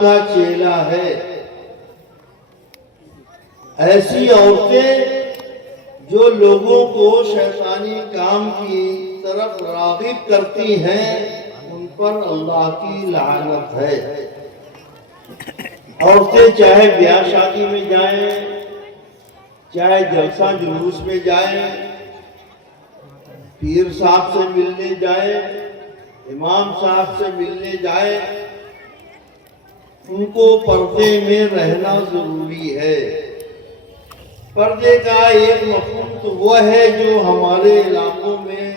کا چیلا ہے۔ ایسی عورتیں جو لوگوں کو شیطانی کام کی طرف راغب کرتی ہیں ان پر اللہ کی لعنت ہے۔ عورتیں چاہے بیاہ شادی میں جائیں، چاہے جلسہ جلوس میں جائیں، پیر صاحب سے ملنے جائیں، امام صاحب سے ملنے جائیں، ان کو پردے میں رہنا ضروری ہے۔ پردے کا ایک مفہوم تو وہ ہے جو ہمارے علاقوں میں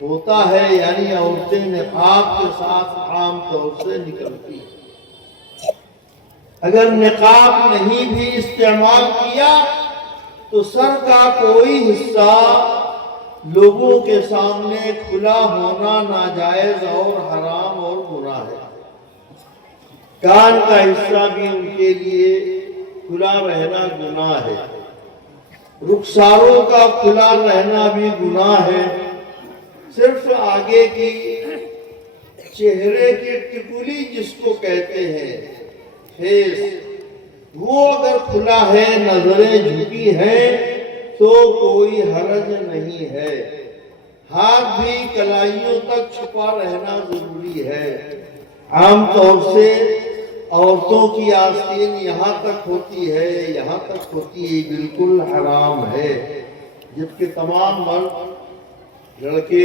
ہوتا ہے، یعنی عورتیں نقاب کے ساتھ عام طور سے نکلتی ہیں۔ اگر نقاب نہیں بھی استعمال کیا تو سر کا کوئی حصہ لوگوں کے سامنے کھلا ہونا ناجائز اور حرام اور گناہ ہے۔ کان کا حصہ بھی ان کے لیے کھلا رہنا گناہ ہے۔ رخساروں کا کھلا رہنا بھی گناہ ہے۔ صرف آگے کی چہرے کی ٹکولی جس کو کہتے ہیں فیس، وہ اگر کھلا ہے، نظریں جھکی ہیں تو کوئی حرج نہیں ہے۔ ہاتھ بھی کلائیوں تک چھپا رہنا ضروری ہے۔ عام طور سے عورتوں کی آستین یہاں تک ہوتی ہے، یہاں تک ہوتی ہے، بالکل حرام ہے، جبکہ تمام مرد لڑکے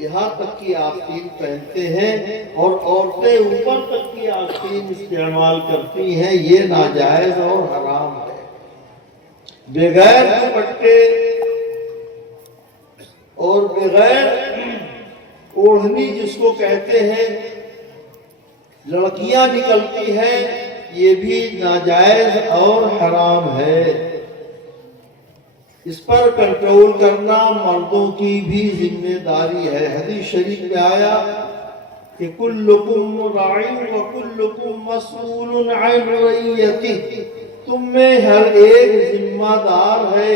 یہاں تک کی آستین پہنتے ہیں اور عورتیں اوپر تک کی آستین استعمال کرتی ہیں۔ یہ ناجائز اور حرام ہے۔ بغیر دوپٹے اور بغیر اوڑھنی جس کو کہتے ہیں لڑکیاں نکلتی ہیں، یہ بھی ناجائز اور حرام ہے۔ اس پر کنٹرول کرنا مردوں کی بھی ذمہ داری ہے۔ حدیث شریف میں آیا کہ کلکم راع وکلکم مسئول عن رعیتہ، تم میں ہر ایک ذمہ دار ہے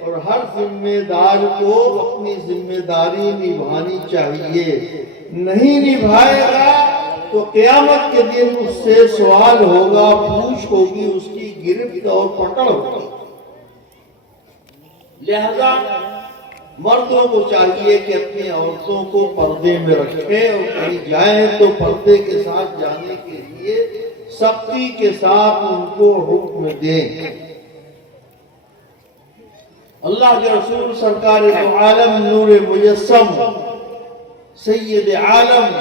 اور ہر ذمہ دار کو اپنی ذمہ داری نبھانی چاہیے۔ نہیں نبھائے گا تو قیامت کے دن اس سے سوال ہوگا، پوچھ ہوگی، اس کی گرفت اور پکڑ ہوگی۔ لہذا مردوں کو چاہیے کہ اپنی عورتوں کو پردے میں رکھیں اور کہیں جائیں تو پردے کے ساتھ جانے کے لیے سختی کے ساتھ ان کو حکم دیں۔ اللہ کے رسول سرکار دو عالم نور مجسم سید عالم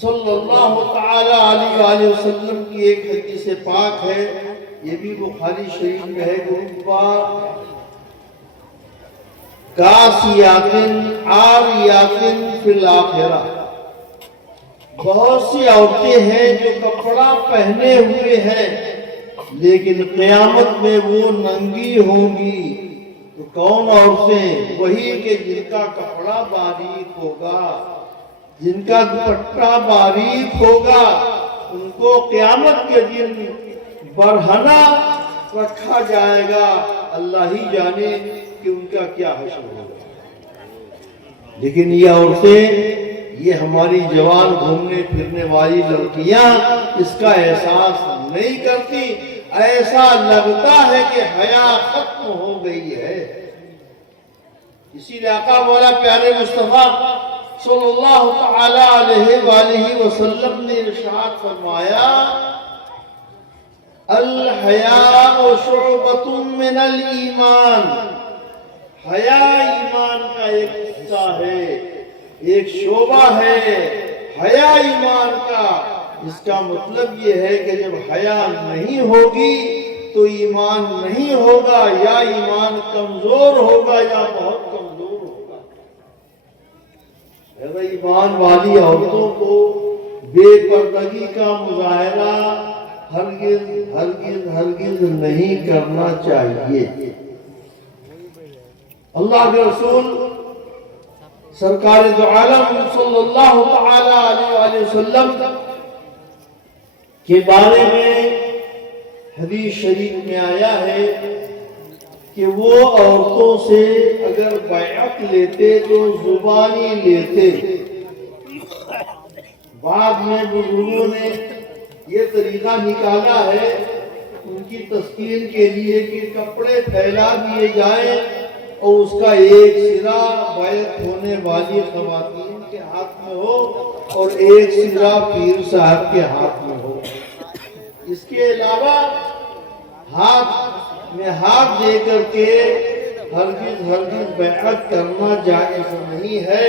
صلی اللہ تعالی علیہ وآلہ وسلم کی ایک حدیث پاک ہے، یہ بھی بخاری شریف میں ہے، کاسیاتن عاریاتن فی الآخرہ، بہت سی عورتیں ہیں جو کپڑا پہنے ہوئے ہیں لیکن قیامت میں وہ ننگی ہوں گی۔ تو کون عورتیں؟ وہی کہ جن کا کپڑا باریک ہوگا، جن کا دوپٹہ باریک ہوگا، ان کو قیامت کے دن برہنہ رکھا جائے گا۔ اللہ ہی جانے کہ ان کا کیا حشر ہوگا۔ لیکن یہ عورتیں، یہ ہماری جوان گھومنے پھرنے والی لڑکیاں اس کا احساس نہیں کرتی۔ ایسا لگتا ہے کہ حیا ختم ہو گئی ہے۔ اسی لیے آقا مولا پیارے مصطفیٰ صلی اللہ تعالی علیہ وآلہ وسلم نے ارشاد فرمایا، الحیاء شعبۃ من الایمان، حیا ایمان کا ایک حصہ ہے، ایک شعبہ ہے حیا ایمان کا۔ اس کا مطلب یہ ہے کہ جب حیا نہیں ہوگی تو ایمان نہیں ہوگا، یا ایمان کمزور ہوگا یا بہت کمزور ہوگا۔ ایمان والی عورتوں کو بے پردگی کا مظاہرہ ہرگز ہرگز ہرگز نہیں کرنا چاہیے۔ اللہ کے رسول سرکار دو عالم صلی اللہ تعالی علیہ وآلہ وسلم کے بارے میں حدیث شریف میں آیا ہے کہ وہ عورتوں سے اگر بیعت لیتے تو زبانی لیتے۔ بعد میں بزرگوں نے یہ طریقہ نکالا ہے ان کی تسکین کے لیے کہ کپڑے پھیلا دیے جائیں اور اس کا ایک سرا بیعت ہونے والی خواتین کے ہاتھ میں ہو اور ایک سرا پیر صاحب کے ہاتھ میں ہو۔ اس کے علاوہ ہاتھ میں ہاتھ دے کر کے ہرگز بیعت کرنا جائز نہیں ہے۔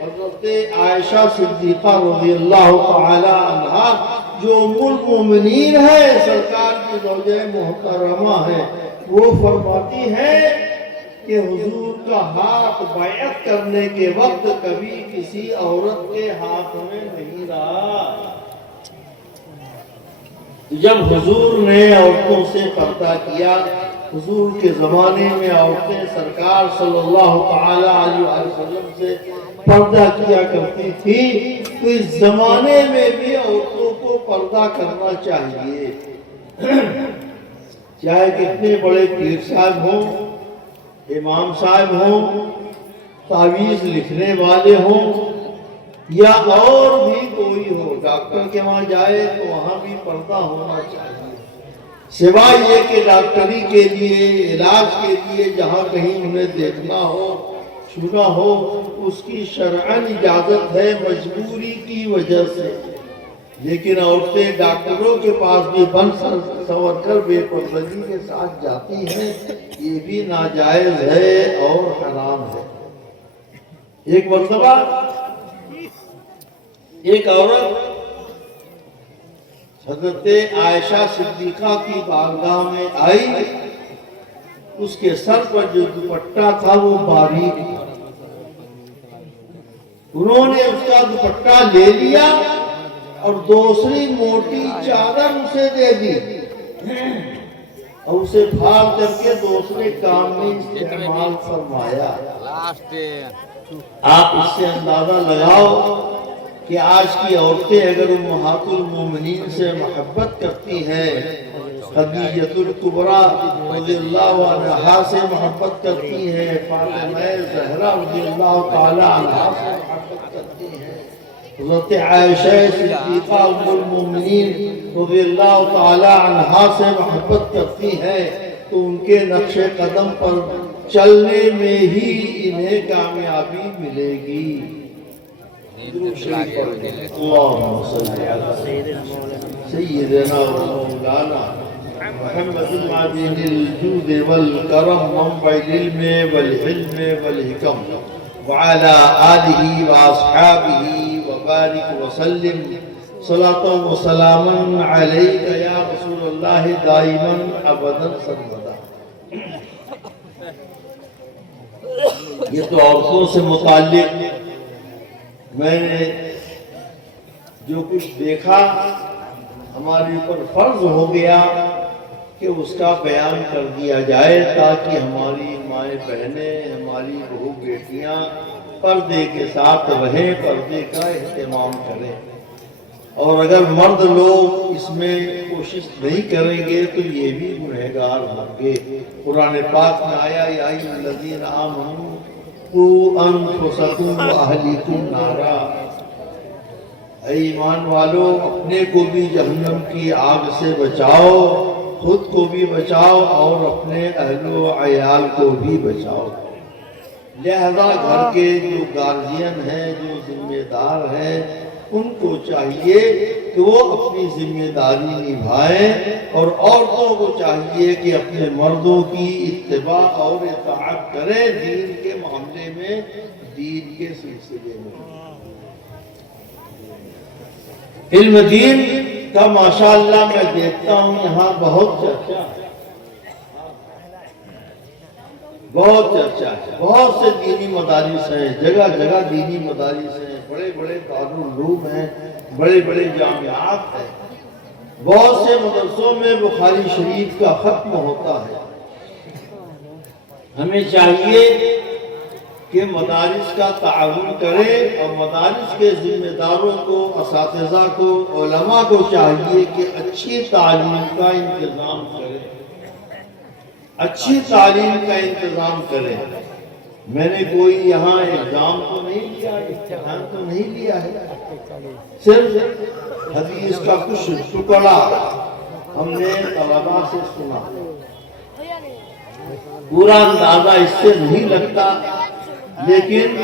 حضرت عائشہ صدیقہ رضی اللہ تعالی عنہا جو ام المومنین ہے، سرکار کی زوجہ محترمہ ہے، وہ فرماتی ہے کہ حضور کا ہاتھ بیعت کرنے کے وقت کبھی کسی عورت کے ہاتھ میں نہیں رہا۔ جب حضور نے عورتوں سے پردہ کیا، حضور کے زمانے میں عورتیں سرکار صلی اللہ تعالی علیہ وسلم سے پردہ کیا کرتی تھی، تو اس زمانے میں بھی عورتوں کو پردہ کرنا چاہیے، چاہے کتنے بڑے پیر صاحب ہوں، امام صاحب ہوں، تعویذ لکھنے والے ہوں، یا اور بھی کوئی ہو، ڈاکٹر کے وہاں جائے تو وہاں بھی پردہ ہونا چاہیے، سوائے یہ کہ ڈاکٹری کے لیے، علاج کے لیے جہاں کہیں انہیں دیکھنا ہو، چھونا ہو، اس کی شرعاً اجازت ہے مجبوری کی وجہ سے، لیکن عورتیں ڈاکٹروں کے پاس بھی بن سنور کر بے پردگی کے ساتھ جاتی ہیں، یہ بھی ناجائز ہے اور حرام ہے۔ ایک مرتبہ ایک عورت حضرت عائشہ صدیقہ کی بارگاہ میں آئی، اس کے سر پر جو دوپٹہ تھا وہ باریک تھا، انہوں نے اس کا دوپٹہ لے لیا اور دوسری موٹی چادر اسے دے دی اور اسے پھاڑ کر کے دوسرے کام میں استعمال فرمایا۔ آپ اس سے اندازہ لگاؤ کہ آج کی عورتیں اگر امہات المومنین سے محبت کرتی ہیں، خدیجہ الکبریٰ رضی اللہ عنہا سے محبت کرتی ہیں، فاطمہ زہرا رضی اللہ تعالی عنہا سے محبت کرتی ہیں، حضرت عائشہ صدیقہ ام المومنین رضی اللہ تعالی عنہا سے محبت کرتی ہیں، تو ان کے نقش قدم پر چلنے میں ہی انہیں کامیابی ملے گی۔ اللہم صلی علی سیدنا و مولانا محمد المعدن الجود والکرم منبع العلم والحلم والحکم وعلى آلہ واصحابہ وبارک وسلم صلاۃ و سلاما علیک یا رسول اللہ دائما ابدا سرمدا۔ یہ تو عورتوں سے متعلق میں نے جو کچھ دیکھا ہمارے اوپر فرض ہو گیا کہ اس کا بیان کر دیا جائے، تاکہ ہماری مائیں بہنیں، ہماری بہو بیٹیاں پردے کے ساتھ رہیں، پردے کا اہتمام کریں، اور اگر مرد لوگ اس میں کوشش نہیں کریں گے تو یہ بھی گنہگار ہوں گے۔ قرآن پاک میں آیا یا ایھا الذین آمنوا قوا انفسکم واہلیکم نارا، اے ایمان والو اپنے کو بھی جہنم کی آگ سے بچاؤ، خود کو بھی بچاؤ اور اپنے اہل و عیال کو بھی بچاؤ۔ لہذا گھر کے جو گارجین ہیں، جو ذمہ دار ہیں، ان کو چاہیے کہ وہ اپنی ذمہ داری نبھائیں، اور عورتوں کو چاہیے کہ اپنے مردوں کی اتباع اور اطاعت کریں دین کے معاملے میں، دین کے سلسلے میں۔ علم دین کا ماشاءاللہ میں دیکھتا ہوں یہاں بہت چرچا ہے، بہت چرچا ہے، بہت سے دینی مدارس ہیں، جگہ جگہ دینی مدارس ہیں، بڑے بڑے دارالعلوم ہیں، بڑے بڑے جامعات ہیں، بہت سے مدرسوں میں بخاری شریف کا ختم ہوتا ہے۔ ہمیں چاہیے کہ مدارس کا تعاون کریں، اور مدارس کے ذمہ داروں کو، اساتذہ کو، علماء کو چاہیے کہ اچھی تعلیم کا انتظام کریں، اچھی تعلیم کا انتظام کریں۔ میں نے کوئی یہاں ایگزام تو نہیں لیا، امتحان تو نہیں لیا ہے، صرف حدیث کا کچھ ٹکڑا ہم نے طلباء سے سنا، پورا اندازہ اس سے نہیں لگتا، لیکن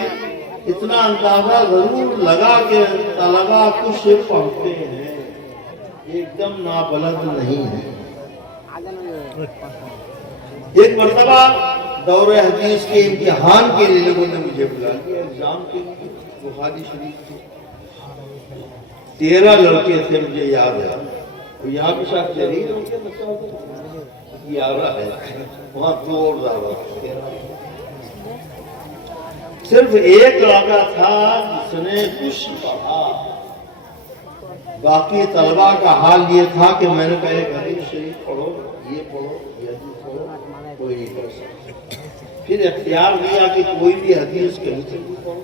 اتنا اندازہ ضرور لگا کہ طلباء کچھ پڑھتے ہیں، ایک دم نابلد نہیں ہے۔ ایک مرتبہ دور حدیث کے امتحان کے لیے لوگوں نے مجھے بلا دیا، ایگزام کے لیے، بخاری شریف کے 13 لڑکے تھے، مجھے یاد ہے، یہاں بھی شاید شریف ہو کے 11 ہے، وہاں 2 اور زیادہ، صرف ایک لڑکا تھا جس نے کچھ پڑھا، باقی طلباء کا حال یہ تھا کہ میں نے کہا ایک حدیث شریف پڑھو، یہ پڑھو، یہ حدیث پڑھو، کوئی نہیں پڑھ سکتا۔ پھر اختیار دیا کہ کوئی بھی حدیث کہیں سے بھی پڑھو،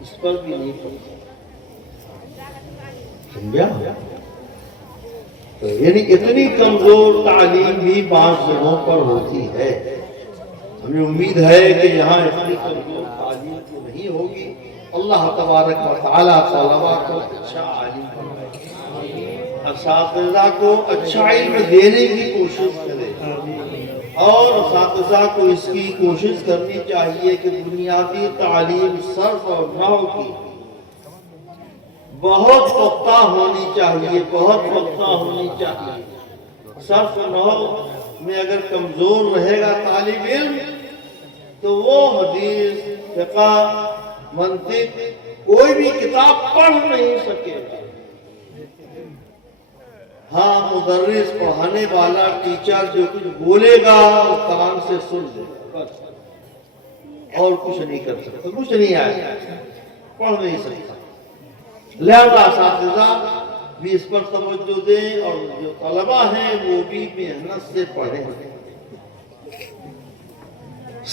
اس پر بھی نہیں پڑھ سکتا۔ سمجھا؟ یعنی اتنی کمزور تعلیم بھی بعض جگہوں پر ہوتی ہے۔ ہمیں امید ہے کہ یہاں اتنی کمزور تعلیم تو نہیں ہوگی۔ اللہ تبارک و تعالیٰ طلباء کو اچھا عالم بنائے، اساتذہ کو اچھا علم دینے کی کوشش کرے، اور اساتذہ کو اس کی کوشش کرنی چاہیے کہ بنیادی تعلیم صرف اور نحو کی بہت پختہ ہونی چاہیے، بہت پختہ ہونی چاہیے۔ صرف نحو میں اگر کمزور رہے گا طالب علم تو وہ حدیث، فقہ، منطق کوئی بھی کتاب پڑھ نہیں سکے گا۔ ہاں، مدرس، پڑھانے والا، ٹیچر جو کچھ بولے گا وہ کان سے سن لے گا، بس، اور کچھ نہیں کر سکتا، کچھ نہیں آئے گا، پڑھ نہیں سکتا۔ لہذا اساتذہ بھی اس پر توجہ دیں، اور جو طلباء ہیں وہ بھی محنت سے پڑھیں۔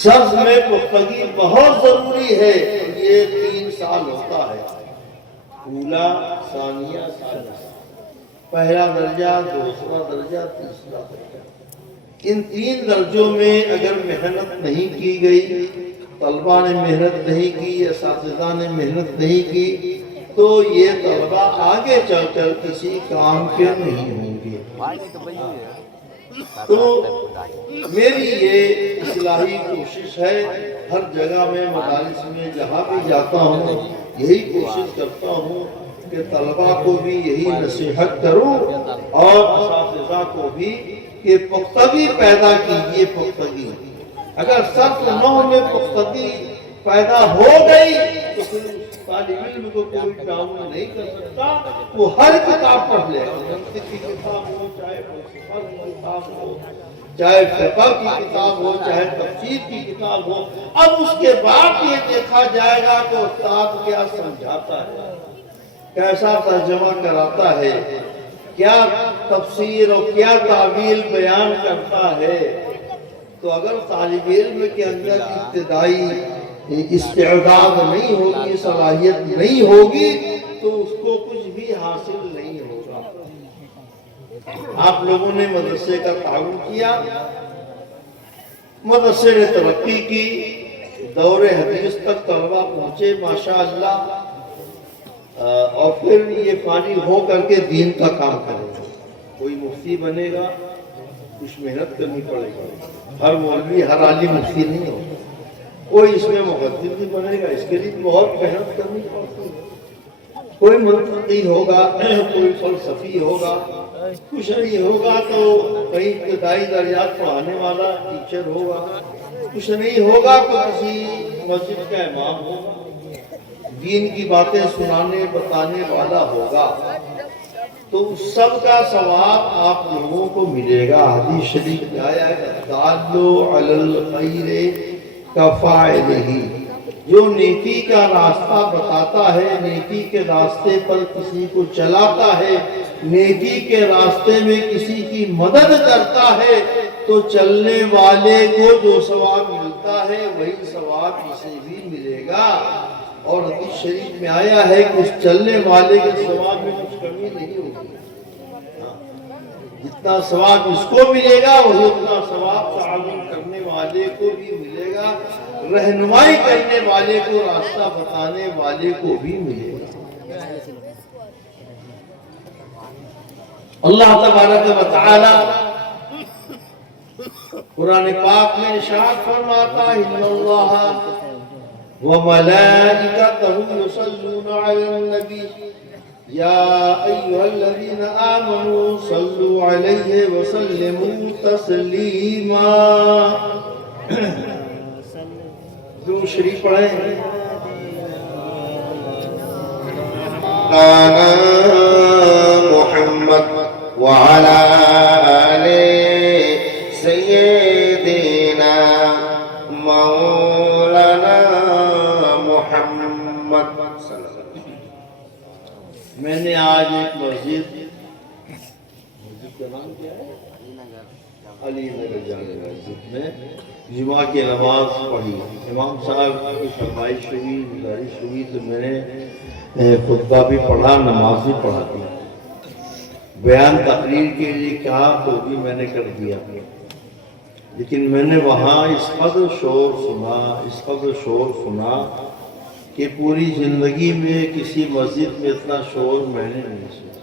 سبز میں پختگی بہت ضروری ہے، یہ 3 سال ہوتا ہے، اولا، ثانیہ، ثالثہ، پہلا درجہ، دوسرا درجہ، تیسرا درجہ۔ ان 3 درجوں میں اگر محنت نہیں کی گئی، طلباء نے محنت نہیں کی، اساتذہ نے محنت نہیں کی، تو یہ طلباء آگے چل کر کسی کام کے نہیں ہوں گے۔ تو میری یہ اصلاحی کوشش ہے، ہر جگہ میں مدارس میں جہاں بھی جاتا ہوں یہی کوشش کرتا ہوں کہ طلباء کو بھی یہی نصیحت کروں، اور اساتذہ کو بھی کہ پختگی پیدا کیجیے۔ پختگی اگر صرف نحو میں پختگی پیدا ہو گئی تو پھر طالب علم کو کوئی ڈاؤن نہیں کر سکتا، وہ ہر کتاب پڑھ لے گا، منطق کی کتاب ہو، چاہے فلسفہ کی کتاب ہو، چاہے فقہ کی کتاب ہو، چاہے تفسیر کی کتاب ہو۔ اب اس کے بعد یہ دیکھا جائے گا کہ استاد کیا سمجھاتا ہے، کیسا ترجمہ کراتا ہے، کیا تفسیر اور کیا تعویل بیان کرتا ہے۔ تو اگر طالب علم کے اندر ابتدائی استعداد نہیں ہوگی، صلاحیت نہیں ہوگی، تو اس کو کچھ بھی حاصل نہیں ہوگا۔ آپ لوگوں نے مدرسے کا تعاون کیا، مدرسے نے ترقی کی، دور حدیث تک طلباء پہنچے ماشاءاللہ، اور پھر یہ فارغ ہو کر کے دین کا کام کرے گا۔ کوئی مفتی بنے گا، کچھ محنت کرنی پڑے گا، ہر مولوی، ہر عالم مفتی نہیں ہوگا، کوئی اس میں مقدم بھی بنے گا، اس کے لیے بہت محنت کرنی پڑتی ہے۔ کوئی منطقی ہوگا، کوئی فلسفی ہوگا، کچھ نہیں ہوگا تو کئی ابتدائی درجات پڑھانے والا ٹیچر ہوگا، کچھ نہیں ہوگا تو کسی مسجد کا امام ہوگا، دین کی باتیں سنانے بتانے والا ہوگا، تو سب کا ثواب آپ لوگوں کو ملے گا۔ حدیث شریف میں آیا ہے دالو علی الخیر کفاعلہ، جو نیکی کا راستہ بتاتا ہے، نیکی کے راستے پر کسی کو چلاتا ہے، نیکی کے راستے میں کسی کی مدد کرتا ہے، تو چلنے والے کو جو ثواب ملتا ہے وہی ثواب اسے بھی ملے گا۔ اور حدیث شریف میں آیا ہے کہ اس چلنے والے کے ثواب میں کچھ کمی نہیں ہوگی، جتنا ثواب اس کو ملے گا وہی اتنا ثواب تعلم کرنے والے کو بھی ملے گا، رہنمائی کرنے والے کو، راستہ بتانے والے کو بھی ملے گا۔ اللہ تبارک و تعالی قرآن پاک میں ارشاد فرماتا ہے ان اللہ وملائکتہ یصلون علی النبی یا ایھا الذین آمنوا صلوا علیہ وسلموا تسلیما. درود شریف پڑھیں. محمد وعلى آل سيدنا مولانا محمد. میں نے آج ایک مسجد کا نام کیا ہے علی نگر جامع مسجد میں جمعہ کی نماز پڑھی. امام صاحب کی فرمائش ہوئی, گزارش ہوئی تو میں نے خطبہ بھی پڑھا, نماز بھی پڑھا دی. بیان تقریر کے لیے کہا تو بھی میں نے کر دیا, لیکن میں نے وہاں اس قدر شور سنا کہ پوری زندگی میں کسی مسجد میں اتنا شور میں نے نہیں سنا.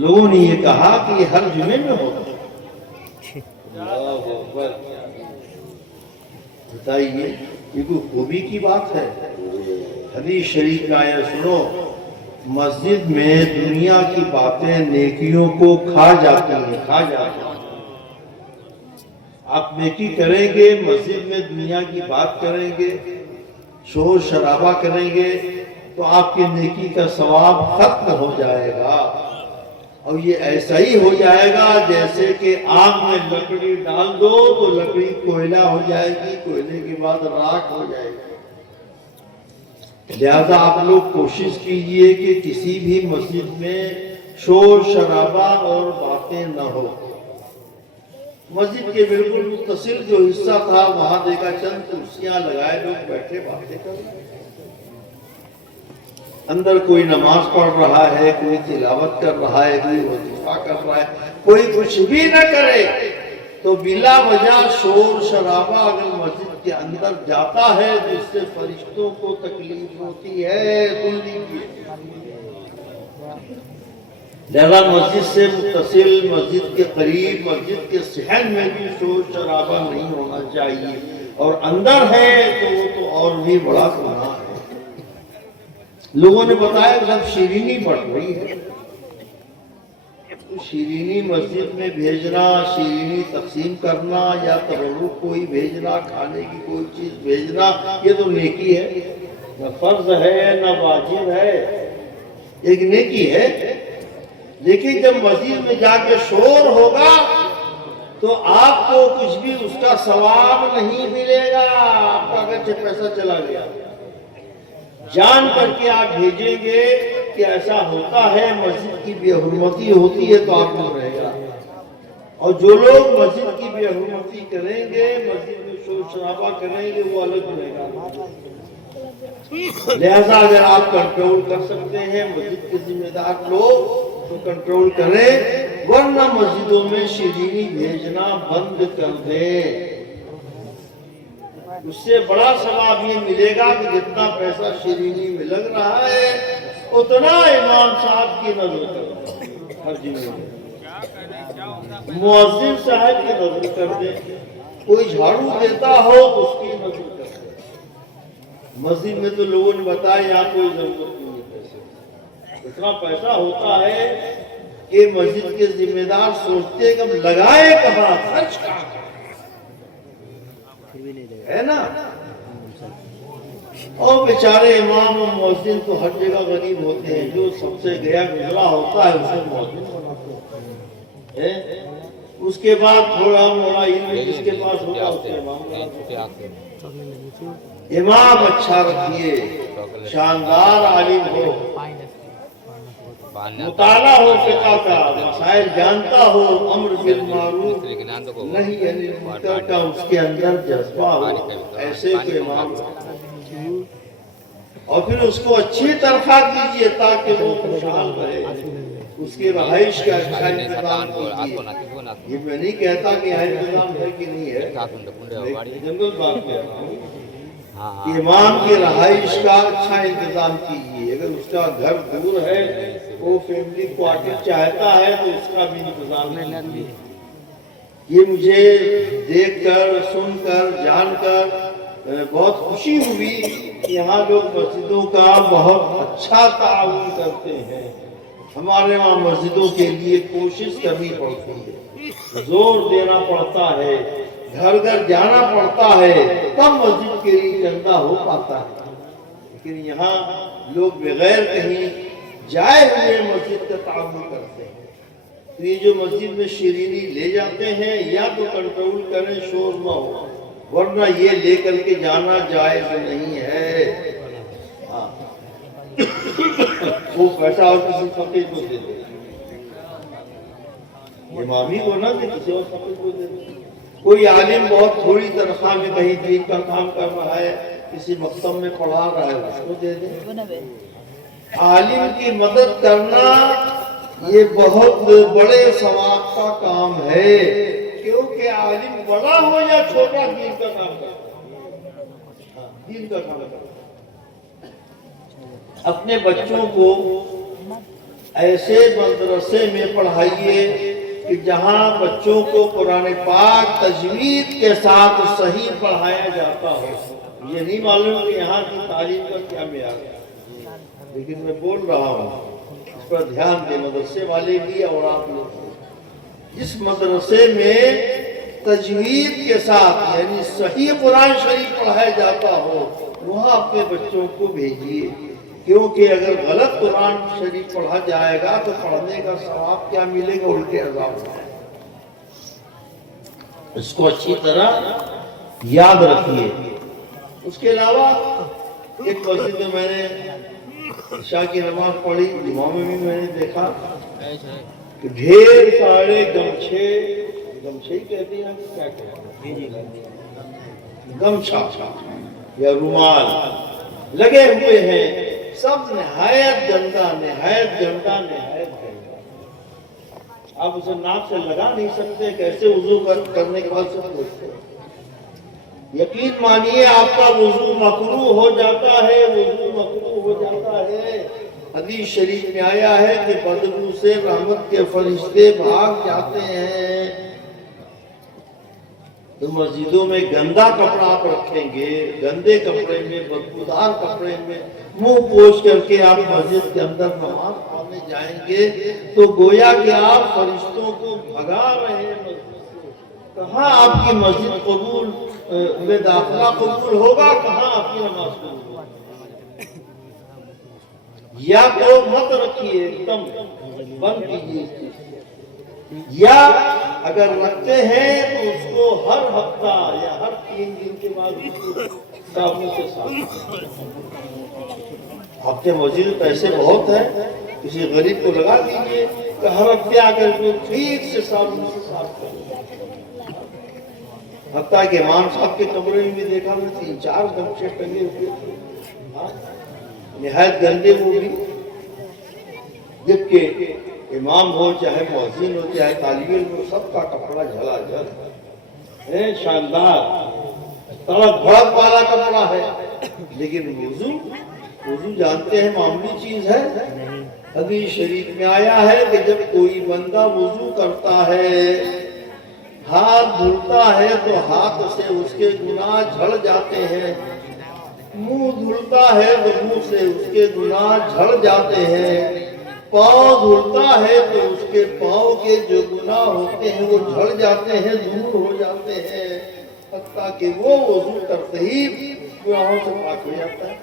لوگوں نے یہ کہا کہ یہ ہر جمعے میں ہوتا ہے. اللہ اکبر. بتائیے یہ کوئی خوبی کی بات ہے؟ حدیث شریف کا آیا سنو, مسجد میں دنیا کی باتیں نیکیوں کو کھا جاتی ہیں. آپ نیکی کریں گے, مسجد میں دنیا کی بات کریں گے, شور شرابہ کریں گے تو آپ کی نیکی کا ثواب ختم ہو جائے گا. اور یہ ایسا ہی ہو جائے گا جیسے کہ آگ میں لکڑی ڈال دو تو لکڑی کوئلہ ہو جائے گی, کوئلے کے بعد راکھ ہو جائے گی. لہذا آپ لوگ کوشش کیجئے کہ کسی بھی مسجد میں شور شرابہ اور باتیں نہ ہو. مسجد کے بالکل متصل جو حصہ تھا وہاں دیکھا چند کرسیاں لگائے, لوگ بیٹھے باتیں کر رہے ہیں. اندر کوئی نماز پڑھ رہا ہے, کوئی تلاوت کر رہا ہے, کوئی وظیفہ کر رہا ہے, کوئی کچھ بھی نہ کرے تو بلا وجہ شور شرابہ اگر مسجد کے اندر جاتا ہے جس سے فرشتوں کو تکلیف ہوتی ہے. لہذا مسجد سے متصل, مسجد کے قریب, مسجد کے صحن میں بھی شور شرابہ نہیں ہونا چاہیے, اور اندر ہے تو وہ تو اور بھی بڑا گناہ ہے. لوگوں نے بتایا کہ جب شیرینی بڑھ رہی ہے تو شیرینی مسجد میں بھیجنا, شیرینی تقسیم کرنا یا تبرک کوئی بھیجنا, کھانے کی کوئی چیز بھیجنا, یہ تو نیکی ہے, نہ فرض ہے نہ واجب ہے, ایک نیکی ہے. لیکن جب مسجد میں جا کے شور ہوگا تو آپ کو کچھ بھی اس کا ثواب نہیں ملے گا. آپ کا اگرچہ پیسہ چلا گیا, جان کر کے آپ بھیجیں گے کہ ایسا ہوتا ہے, مسجد کی بے حرمتی ہوتی ہے تو آپ کو رہے گا. اور جو لوگ مسجد کی بے حرمتی کریں گے, مسجد میں شور شرابہ کریں گے, وہ الگ رہے گا. لہذا اگر آپ کنٹرول کر سکتے ہیں, مسجد کے ذمہ دار لوگ تو کنٹرول کریں, ورنہ مسجدوں میں شیرینی بھیجنا بند کر دیں. اس سے بڑا ثواب یہ ملے گا کہ جتنا پیسہ شیرینی میں لگ رہا ہے اتنا امام صاحب کی نظر کر, ہر جمعے میں مؤذن صاحب کی نظر کر دے, کوئی جھاڑو دیتا ہو تو اس کی نظر کر دے. مسجد میں تو لوگوں نے بتایا یہاں کوئی ضرورت نہیں ہے پیسے, اتنا پیسہ ہوتا ہے کہ مسجد کے ذمہ دار سوچتے کہ ہم لگائے کہاں, خرچ کہاں ہے نا. اور بیچارے امام و مؤذن تو ہر جگہ غریب ہوتے ہیں, جو سب سے گیا گزرا ہوتا ہے اسے مؤذن بناتے ہیں. اس کے بعد تھوڑا موڑا علم جس کے پاس ہوتا ہے اسے امام بناتے ہیں. امام اچھا رکھیے, شاندار عالم ہو, مطالعہ ہو فقہ کا, مسائل جانتا ہو, امر بالمعروف نہیں انل منکر کا اس کے اندر جذبہ ہو, ایسے کوئی امام. اور پھر اس کو اچھی تنخواہ دیجیے تاکہ وہ خوشحال رہے, اس کی رہائش کا اچھا انتظام کیجیے. یہ میں نہیں کہتا کہ یہاں انتظام ہے کہ نہیں ہے, جنگل بات کہہ رہا ہوں کہ امام کی رہائش کا اچھا انتظام کیجیے. اگر اس کا گھر دور ہے وہ فیملی کوارٹر چاہتا ہے تو اس کا بھی انتظام کیجیے۔ یہ مجھے دیکھ کر، سن کر، جان کر بہت خوشی ہوئی کہ یہاں لوگ مسجدوں کا بہت اچھا تعاون کرتے ہیں۔ ہمارے وہاں مسجدوں کے لیے کوشش کرنی پڑتی ہے، زور دینا پڑتا ہے، گھر گھر جانا پڑتا ہے، تب مسجد کے لیے چندہ ہو پاتا ہے۔ لیکن یہاں لوگ بغیر کہیں جائے ہوئے مسجد کا تعاون کرتے ہیں۔ تو یہ جو مسجد میں شیرینی لے جاتے ہیں یا تو کنٹرول کریں، شور نہ ہو، ورنہ یہ لے کر کے جانا جائز نہیں ہے۔ ہاں وہ پیسہ اور کسی فقیر کو دے دے، امامی کو نہ دے، کسی اور فقیر کو دے دے۔ کوئی عالم بہت تھوڑی تنخواہ میں کہیں دین کا کام کر رہا ہے، کسی مکتب میں پڑھا رہا ہے، اس کو دے دے۔ عالم کی مدد کرنا یہ بہت بڑے ثواب کا کام ہے، کیونکہ عالم بڑا ہو یا چھوٹا دین کا کام کرتا ہے، دین کا کام کرتا ہے۔ اپنے بچوں کو ایسے مدرسے میں پڑھائیے کہ جہاں بچوں کو قرآن پاک تجوید کے ساتھ صحیح پڑھایا جاتا ہو۔ یہ نہیں معلوم کہ یہاں کی تعلیم کا کیا معیار ہے، لیکن میں بول رہا ہوں اس پر دھیان دیں، مدرسے والے بھی اور آپ لوگ۔ جس مدرسے میں تجوید کے ساتھ یعنی صحیح قرآن شریف پڑھایا جاتا ہو وہاں اپنے بچوں کو بھیجیے، کیونکہ اگر غلط قرآن شریف پڑھا جائے گا تو پڑھنے کا ثواب کیا ملے گا؟ الٹے عذاب ہوگا۔ اس کو اچھی طرح یاد رکھیے۔ اس کے علاوہ ایک مسجد میں میں نے عشاء کی نماز پڑھی، جمعہ میں بھی میں نے دیکھا کہ ڈھیر سارے گمچھے ہی کہتے ہیں، کیا کہتے ہیں، گمچھا یا رومال لگے ہوئے ہیں، سب نہایت گندا، نہایت گندا، نہایت گندا۔ آپ اسے ناک سے لگا نہیں سکتے، کیسے وضو کرنے کے بعد سب پوچھتے ہیں۔ یقین مانیے آپ کا وضو مکروہ ہو جاتا ہے، وضو مکروہ ہو جاتا ہے۔ حدیث شریف میں آیا ہے کہ بدبو سے رحمت کے فرشتے بھاگ جاتے ہیں۔ تو مسجدوں میں گندا کپڑا آپ رکھیں گے، گندے کپڑے میں، بدبودار کپڑے میں منہ پوچھ کر کے آپ مسجد کے اندر نماز پڑھنے جائیں گے تو گویا کہ آپ فرشتوں کو بھگا رہے ہیں مسجد سے۔ کہاں آپ کی مسجد قبول میں داخلہ قبول ہوگا، کہاں آپ کی نماز قبول ہوگا؟ یا تو مت رکھیے، ایک دم بند کیجیے اس چیز کو، یا اگر رکھتے ہیں تو اس کو ہر ہفتہ یا ہر 3 دن کے بعد صابن سے صاف۔ آپ کے مسجد پیسے بہت ہیں، کسی غریب کو لگا دیجیے کہ ہر ہفتے آ کر کے ٹھیک سے صابن سے صاف کر۔ حتیٰ کہ امام صاحب کے کمرے میں بھی دیکھا میں 3-4 گمچھے ٹنگے ہوئے تھے، نہایت گندے وہ بھی، جبکہ امام ہو چاہے مؤذن ہو چاہے طالب علم ہو، سب کا کپڑا جھلا جھل شاندار تڑک بھڑک والا کپڑا ہے، لیکن وضو جانتے ہیں معمولی چیز ہے۔ حدیث شریف میں آیا ہے کہ جب کوئی بندہ وضو کرتا ہے، ہاتھ دھلتا ہے تو ہاتھ سے اس کے گناہ جھڑ جاتے ہیں، منہ دھلتا ہے تو منہ سے اس کے گناہ جھڑ جاتے ہیں، پاؤں دھلتا ہے تو اس کے پاؤں کے جو گناہ ہوتے ہیں وہ جھڑ جاتے ہیں، دور ہو جاتے ہیں، حتیٰ کہ وہ وضو کرتے ہی گناہوں سے پاک ہو جاتا ہے۔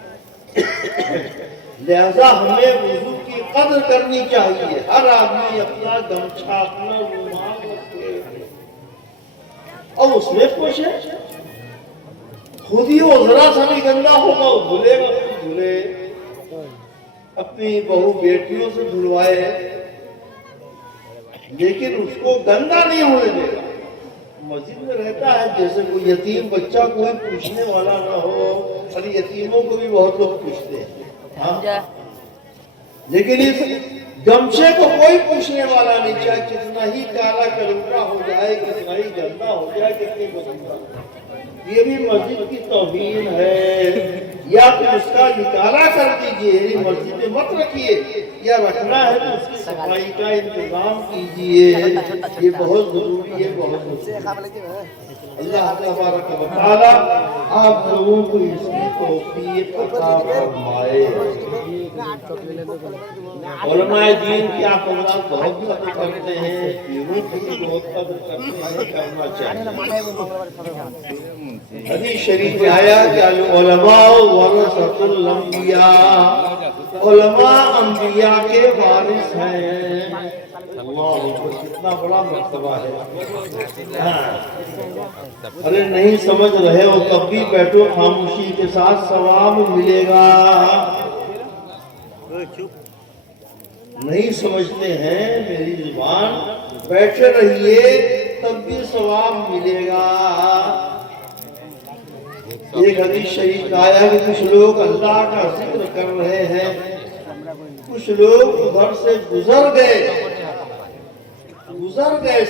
لہذا ہمیں وضو کی قدر کرنی چاہیے۔ ہر آدمی اپنا گمچھا، اپنا رومال رکھے اور اس میں پوچھے، خود ہی وہ ذرا سا بھی گندا ہوگا وہ دھلے گا، دھلے، اپنی بہو بیٹیوں سے دھلوائے، لیکن اس کو گندا نہیں ہونے دے گا۔ مسجد میں رہتا ہے جیسے کوئی یتیم بچہ کوئی پوچھنے والا نہ ہو، اور یتیموں کو بھی بہت لوگ پوچھتے ہیں، لیکن اس گمچے کو کوئی پوچھنے والا نہیں، چاہے کتنا ہی کالا کلوٹا ہو جائے، کتنا ہی گندا ہو جائے، کتنی بدبو۔ یہ بھی مسجد کی توہین ہے، یا پھر اس کا نکالا کر دیجئے، یعنی مسجد میں مت رکھیے، یا رکھنا ہے تو اس کی صفائی کا انتظام کیجئے، یہ بہت ضروری ہے، بہت ضروری ہے۔ اللہ تبارک و تعالیٰ آپ لوگوں کو اس کی توفیق عطا فرمائے۔ علماء دین کی آپ حضرات بہت قدر کرتے ہیں، پیروں کی بھی بہت قدر کرتے ہیں، کرنا چاہیے۔ حدیث شریف میں آیا کہ علماء ورثۃ الانبیاء، علماء انبیاء کے وارث ہیں۔ اللہ کتنا بڑا مرتبہ ہے۔ ارے نہیں سمجھ رہے ہو تب بھی بیٹھو، خاموشی کے ساتھ ثواب ملے گا۔ نہیں سمجھتے ہیں میری زبان، بیٹھے رہیے تب بھی ثواب ملے گا۔ ایک حدیث شریف آیا کہ کچھ لوگ اللہ کا ذکر کر رہے ہیں، کچھ لوگ ادھر سے گزر گئے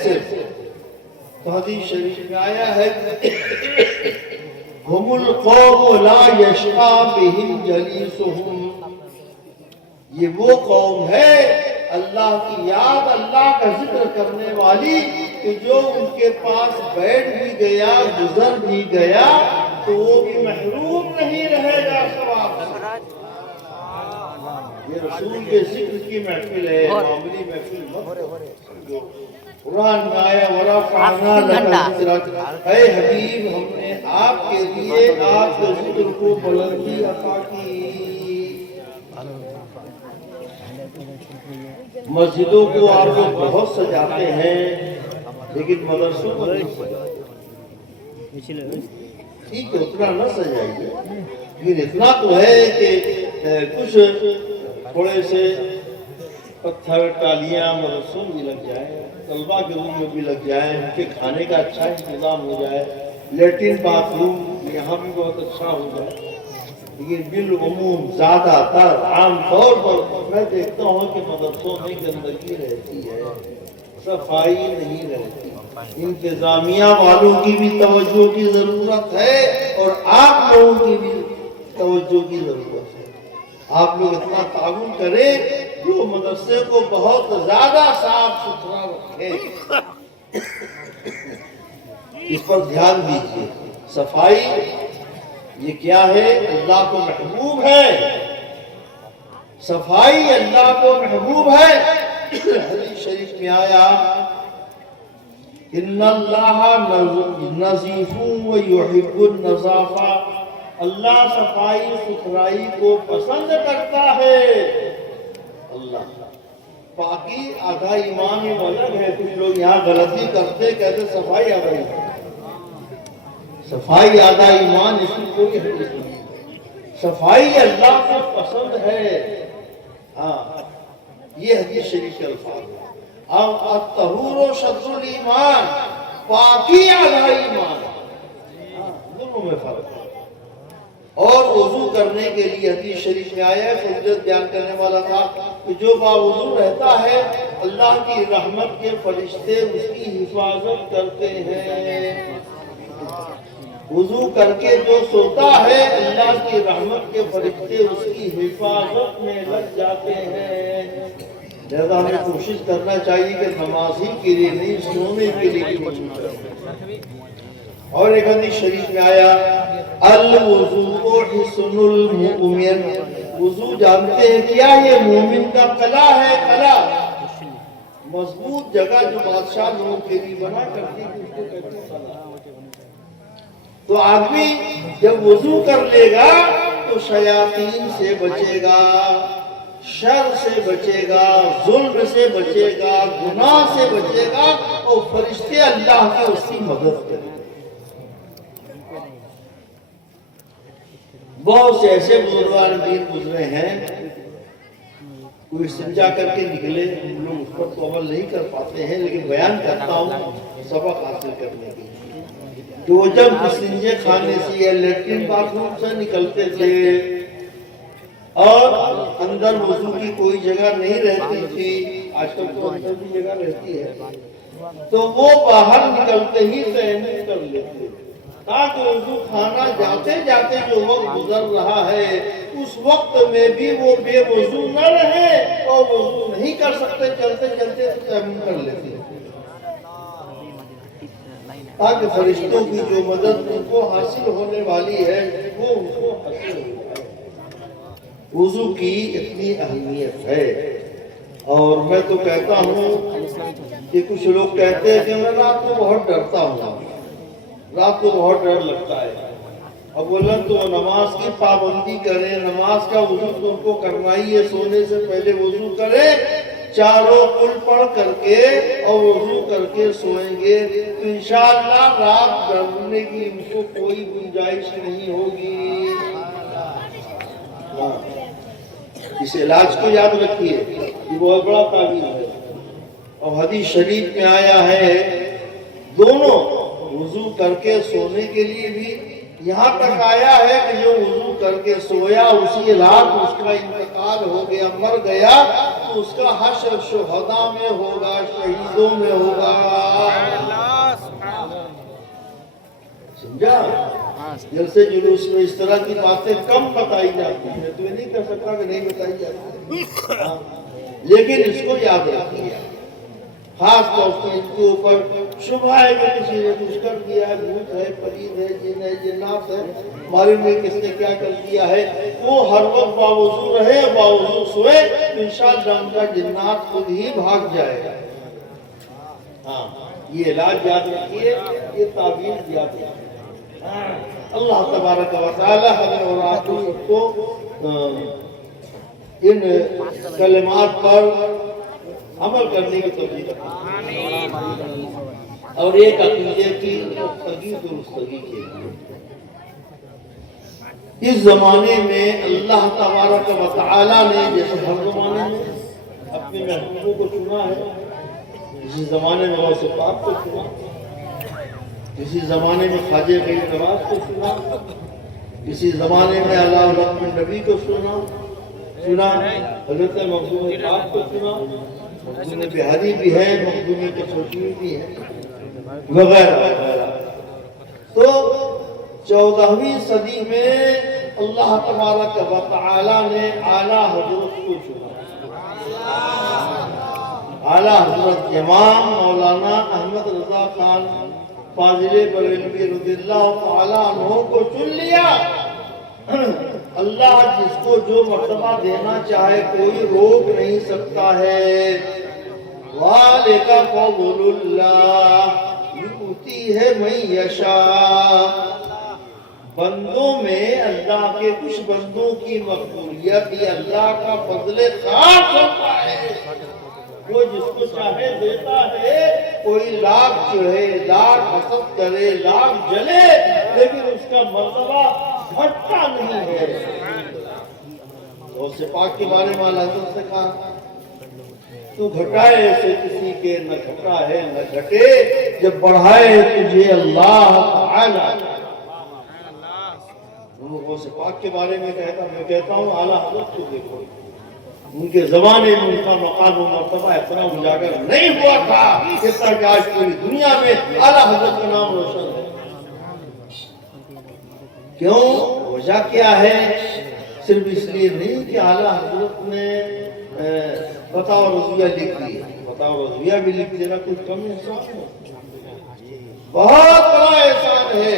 صرف، تو حدیث شریف میں آیا ہے ہم القوم لا یشقی بہم جلیسہم، یہ وہ قوم ہے اللہ کی یاد، اللہ کا ذکر کرنے والی، کہ جو ان کے پاس بیٹھ بھی گیا، گزر بھی گیا، تو وہ بھی محروم نہیں رہے گا ثواب سے۔ یہ رسول کے ذکر کی محفل ہے، معمولی محفل مت۔ قرآن میں آیا وَرَفَعْنَا لَكَ ذِكْرَكَ، اے حبیب ہم نے آپ کے لیے آپ کے ذکر کو بلندی عطا کی۔ مسجدوں کو آپ لوگ بہت سجاتے ہیں، لیکن مدرسوں کو نہیں سجاتے۔ ٹھیک ہے اتنا نہ سجائیے، لیکن اتنا تو ہے کہ کچھ تھوڑے سے پتھر ٹالیاں مدرسوں بھی لگ جائیں، طلبہ کے روم میں بھی لگ جائیں، ان کے کھانے کا اچھا انتظام ہو جائے، لیٹرین باتھ روم یہاں بھی بہت اچھا ہو جائے، لیکن بالعموم زیادہ تر عام طور پر میں دیکھتا ہوں کہ مدرسوں میں گندگی رہتی ہے، صفائی نہیں رہتی۔ انتظامیہ والوں کی بھی توجہ کی ضرورت ہے اور آپ لوگوں کی بھی توجہ کی ضرورت ہے۔ آپ لوگ اتنا تعاون کریں جو مدرسے کو بہت زیادہ صاف ستھرا رکھے، اس پر دھیان دیجیے۔ صفائی یہ کیا ہے؟ اللہ کو محبوب ہے، صفائی اللہ کو محبوب ہے۔ حدیث شریف میں آیا ان اللہ نظیف ویحب النظافہ، اللہ صفائی ستھرائی کو پسند کرتا ہے۔ اللہ پاکی آدھا ایمان میں الگ ہے۔ کچھ لوگ یہاں غلطی کرتے، کہتے صفائی آدھا ایمان، صفائی آدھا ایمان، اس کی کوئی حدیث نہیں۔ صفائی اللہ کو پسند ہے، ہاں یہ حدیث شریف کے الفاظ ہیں۔ اب الطہور شطر الایمان، پاکی آدھا ایمان، دونوں میں فرق ہے۔ اور وضو کرنے کے لیے حدیث شریف میں آیا ہے، فضیلت بیان کرنے والا تھا کہ جو باوضو رہتا ہے اللہ کی رحمت کے فرشتے اس کی حفاظت کرتے ہیں۔ وضو کر کے جو سوتا ہے اللہ کی رحمت کے فرشتے اس کی حفاظت میں لگ جاتے ہیں۔ لہذا ہمیں کوشش کرنا چاہیے کہ نمازی کے لیے نہیں، سونے کے لیے وضو کریں۔ اور ایک حدیث شریف میں آیا الوضوء حصن المؤمن، وضو جانتے ہیں کیا؟ یہ مومن کا قلعہ ہے، قلعہ، مضبوط جگہ جو بادشاہ لوگوں کے لیے بنا کرتی ہے، اس کو کہتے ہیں قلعہ۔ تو آدمی جب وضو کر لے گا تو شیاطین سے بچے گا، شر سے بچے گا، ظلم سے بچے گا، گناہ سے بچے گا، اور فرشتے اللہ کی اس کی مدد کریں گے۔ بہت سے ایسے بزرگان دین گزرے ہیں، کوئی استنجا کر کے نکلے، ہم لوگ اس پر تو عمل نہیں کر پاتے ہیں، لیکن بیان کرتا ہوں سبق حاصل کرنے کے لیے، کہ وہ جب استنجے خانے سے یا لیٹرین باتھ روم سے نکلتے تھے اور اندر وضو کی کوئی جگہ نہیں رہتی تھی، آج کل تو اندر بھی جگہ رہتی ہے، تو وہ باہر نکلتے ہی تیمم کر لیتے، تاکہ وضو خانہ جاتے جاتے جو وقت گزر رہا ہے اس وقت میں بھی وہ بے وضو نہ رہے، اور وضو نہیں کر سکتے چلتے چلتے تو تیمم کر لیتے، تاکہ فرشتوں کی جو مدد ان کو حاصل ہونے والی ہے وہ ان کو حاصل ہو جائے۔ وضو کی اتنی اہمیت ہے، اور میں تو کہتا ہوں کہ کچھ لوگ کہتے ہیں کہ میں رات کو بہت ڈرتا ہوں، رات کو بہت ڈر لگتا ہے۔ اب بولن تو نماز کی پابندی کریں، نماز کا وضو تو ان کو کرنا ہی ہے، سونے سے پہلے وضو کریں، چاروں کل پڑھ کر کے اور وضو کر کے سوئیں گے تو انشاءاللہ رات ڈرنے کی ان کو کوئی گنجائش نہیں ہوگی۔ اس علاج کو یاد رکھیے، یہ بہت بڑا تعبیر ہے، اور حدیث شریف میں آیا ہے دونوں وضو کر کے سونے کے لیے بھی، یہاں تک آیا ہے کہ جو وضو کر کے سویا اسی رات اس کا انتقال ہو گیا، مر گیا، تو اس کا حشر شہداء میں ہوگا، شہیدوں میں ہوگا۔ سمجھا؟ جلسے جلوس میں اس طرح کی باتیں کم بتائی جاتی ہیں، تو یہ نہیں کہہ سکتا کہ نہیں بتائی جاتی، لیکن اس کو یاد رکھیے، خاص طور سے ان کے اوپر شبہ ہے کہ کسی نے کچھ کر دیا ہے، بھوت ہے، پرید ہے، جن ہے، جنات ہے، معلوم نہیں کس نے کیا کر دیا ہے، وہ ہر وقت باوضو رہے، باوضو سوئے، تو انشاءاللہ ان کا جنات خود ہی بھاگ جائے گا۔ ہاں، یہ علاج یاد رکھیے، یہ تعبیر یاد رکھیے۔ اللہ تبارک و تعالی ہمیں اور آپ کو ان کلمات پر عمل کرنے کی توفیق عطا فرمائے، اور ایک عقیدے کی پختگی درستگی کے لیے اس زمانے میں اللہ تبارک و تعالی نے جیسے ہر زمانے میں اپنے محبوبوں کو چنا ہے، اسی زمانے میں غوث پاک کو چنا، کسی زمانے میں خواجہ غریب نواز کو چنا، کسی زمانے میں علامہ رحمت نبی کو چنا، حضرت مخدوم پاک کو چنا، مخدوم بہاری بھی ہے، مخدوم کچھوٹی بھی ہے، وغیرہ وغیرہ۔ تو 14ویں صدی میں اللہ تبارک و تعالی نے اعلیٰ حضرت کو چنا، اعلیٰ حضرت امام مولانا احمد رضا خان فاضل بریلوی رضی اللہ تعالیٰ عنہ کو چن لیا۔ اللہ جس کو جو مرتبہ دینا چاہے کوئی روک نہیں سکتا ہے۔ ذَلِكَ فَضْلُ اللَّهِ يُؤْتِيهِ مَن يَشَاءُ۔ بندوں میں اللہ کے کچھ بندوں کی مقبولیت یہ اللہ کا فضل خاص ہوتا ہے، وہ جس کو چاہے دیتا ہے۔ کوئی لاکھ چڑھے، لاکھ حسد کرے، لاکھ جلے، لیکن اس کا مرتبہ گھٹتا نہیں ہے۔ غوث پاک کے بارے میں اعلیٰ حضرت سے کہا تو گھٹائے سے کسی کے نہ گھٹا ہے نہ گھٹے، جب بڑھائے تجھے اللہ تعالی۔ غوث پاک کے بارے میں میں کہتا ہوں اعلیٰ حضرت کو دیکھو، ان کے زمانے میں ان کا مقام و مرتبہ اتنا اجاگر نہیں ہوا تھا جتنا کہ آج پوری دنیا میں اعلیٰ حضرت کا نام روشن ہے۔ کیوں؟ وجہ کیا ہے؟ صرف اس لیے نہیں کہ اعلیٰ حضرت نے بتاؤ رضویہ لکھ لی، بتاؤ رضویہ بھی لکھ دینا کچھ کم احسان ہے، بہت بڑا احسان ہے۔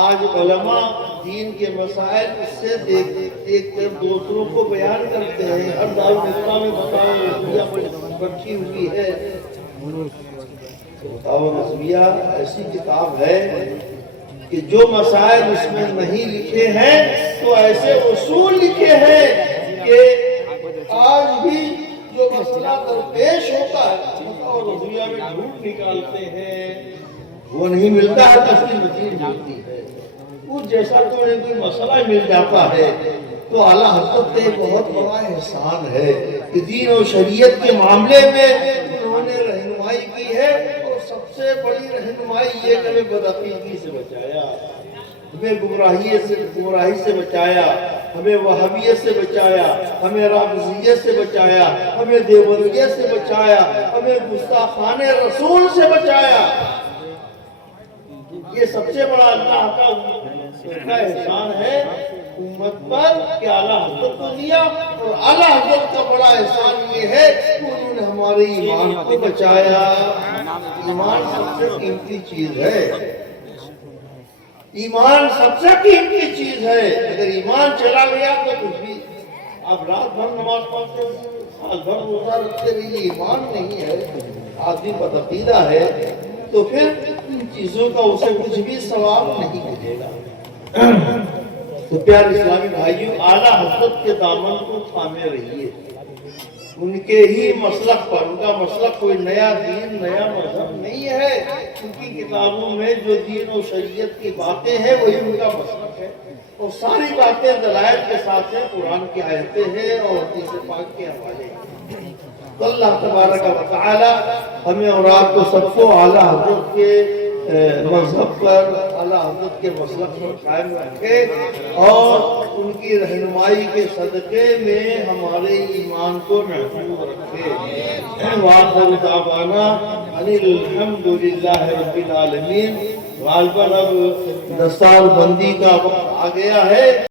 آج علماء دین کے مسائل اس سے دیکھ کر دوسروں کو بیان کرتے ہیں، ہر دارالفتہ میں بتاؤ رضویہ رکھی ہوئی ہے۔ بتاؤ رضویہ ایسی کتاب ہے کہ جو مسائل اس میں نہیں لکھے ہیں تو ایسے اصول لکھے ہیں کہ آج بھی جو مسئلہ درپیش ہوتا ہے بتاؤ رضویہ میں ڈھونڈ نکالتے ہیں، وہ نہیں ملتا ہے تو اس کی مزید ملتی ہے۔ وہ جیسا کوئی مسئلہ مل جاتا ہے تو اعلیٰ حضرت کا بہت بڑا احسان ہے کہ دین و شریعت کے معاملے میں انہوں نے رہنمائی کی ہے، اور سب سے بڑی رہنمائی یہ کہ ہمیں بدعقیدگی سے بچایا، ہمیں گمراہی سے بچایا، ہمیں وہابیت سے بچایا، ہمیں رافضیت سے بچایا، ہمیں دیوبندیت سے بچایا، ہمیں گستاخان رسول سے بچایا۔ یہ سب سے بڑا اللہ کا احسان ہے امت پر کہ اعلیٰ حضرت کو دیا، اور اعلیٰ حضرت کا بڑا احسان یہ ہے کہ انہوں نے ہمارے ایمان کو بچایا۔ ایمان سب سے قیمتی چیز ہے، ایمان سب سے قیمتی چیز ہے۔ اگر ایمان چلا گیا تو کچھ بھی، آپ رات بھر نماز پڑھتے ہیں، سال بھر روزہ رکھتے رہیے، ایمان نہیں ہے، آدمی بدعقیدہ ہے، تو پھر ان چیزوں کا اسے کچھ بھی ثواب نہیں ملے گا۔ تو پیارے اسلامی بھائیوں، اعلیٰ حضرت کے دامن کو تھامے رہیے، ان کے ہی مسلک پر۔ ان کا مسلک کوئی نیا دین، نیا مذہب نہیں ہے، ان کی کتابوں میں جو دین و شریعت کی باتیں ہیں وہی ان کا مسلک ہے، اور ساری باتیں دلائل کے ساتھ ہیں، قرآن کی آیتیں ہیں اور حدیث پاک کے حوالے ہیں۔ تو اللہ تبارک و تعالی ہمیں اور آپ کو سب کو اعلیٰ حضرت کے مذہب پر، اعلیٰ حضرت کے مسلک پر قائم رکھے، اور ان کی رہنمائی کے صدقے میں ہمارے ایمان کو محفوظ رکھے۔ وآخر دعوانا ان الحمدللہ رب العالمین۔ غالباً اب دستار بندی کا وقت آ گیا ہے۔